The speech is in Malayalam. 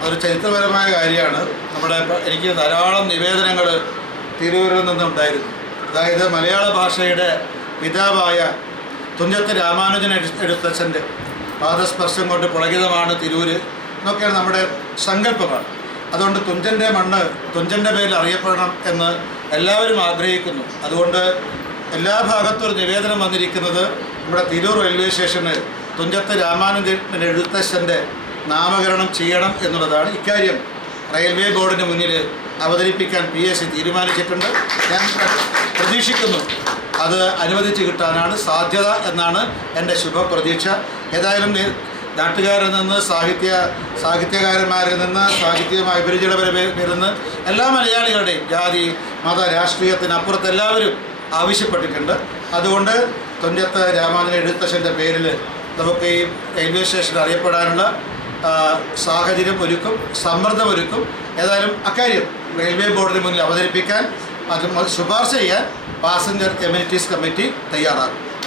അതൊരു ചരിത്രപരമായ കാര്യമാണ്. നമ്മുടെ എനിക്ക് ധാരാളം നിവേദനങ്ങൾ തിരൂരിൽ നിന്നുണ്ടായിരുന്നു. അതായത് മലയാള ഭാഷയുടെ പിതാവായ തുഞ്ചത്ത് രാമാനുജൻ എഴു- എഴുത്തച്ഛന്റെ പാദസ്പർശം കൊണ്ട് പുളകിതമാണ് തിരൂര് എന്നൊക്കെയാണ് നമ്മുടെ സങ്കല്പമാണ്. അതുകൊണ്ട് തുഞ്ചന്റെ മണ്ണ് തുഞ്ചന്റെ പേരിൽ അറിയപ്പെടണം എന്ന് എല്ലാവരും ആഗ്രഹിക്കുന്നു. അതുകൊണ്ട് എല്ലാ ഭാഗത്തും ഒരു നിവേദനം വന്നിരിക്കുന്നത് നമ്മുടെ തിരൂർ റെയിൽവേ സ്റ്റേഷന് തുഞ്ചത്ത് രാമാനുജൻ എഴുത്തച്ഛന്റെ നാമകരണം ചെയ്യണം എന്നുള്ളതാണ് ഇക്കാര്യം റെയിൽവേ ബോർഡിന് മുന്നിൽ അവതരിപ്പിക്കാൻ പി എസ് സി തീരുമാനിച്ചിട്ടുണ്ട്. ഞാൻ പ്രതീക്ഷിക്കുന്നു അത് അനുവദിച്ച് കിട്ടാനാണ് സാധ്യത എന്നാണ് എന്റെ ശുഭപ്രതീക്ഷ. ഏതായാലും നാട്ടുകാരിൽ നിന്ന് സാഹിത്യ സാഹിത്യകാരന്മാരിൽ നിന്ന് സാഹിത്യമായി പേരിൽ നിന്ന് എല്ലാ മലയാളികളുടെയും ജാതി മത രാഷ്ട്രീയത്തിനപ്പുറത്ത് എല്ലാവരും ആവശ്യപ്പെട്ടിട്ടുണ്ട്. അതുകൊണ്ട് തുഞ്ചത്ത് രാമാനുജൻ എഴുത്തച്ഛന്റെ പേരിൽ നമുക്ക് ഈ റെയിൽവേ സ്റ്റേഷൻ അറിയപ്പെടാനുള്ള സാഹചര്യം ഒരുക്കും സമ്മർദ്ദമൊരുക്കും ഏതായാലും അക്കാര്യം റെയിൽവേ ബോർഡിന് മുന്നിൽ അവതരിപ്പിക്കാൻ അത് ശുപാർശ ചെയ്യാൻ പാസഞ്ചർ കമ്മ്യൂണിറ്റീസ് കമ്മിറ്റി തയ്യാറാകും.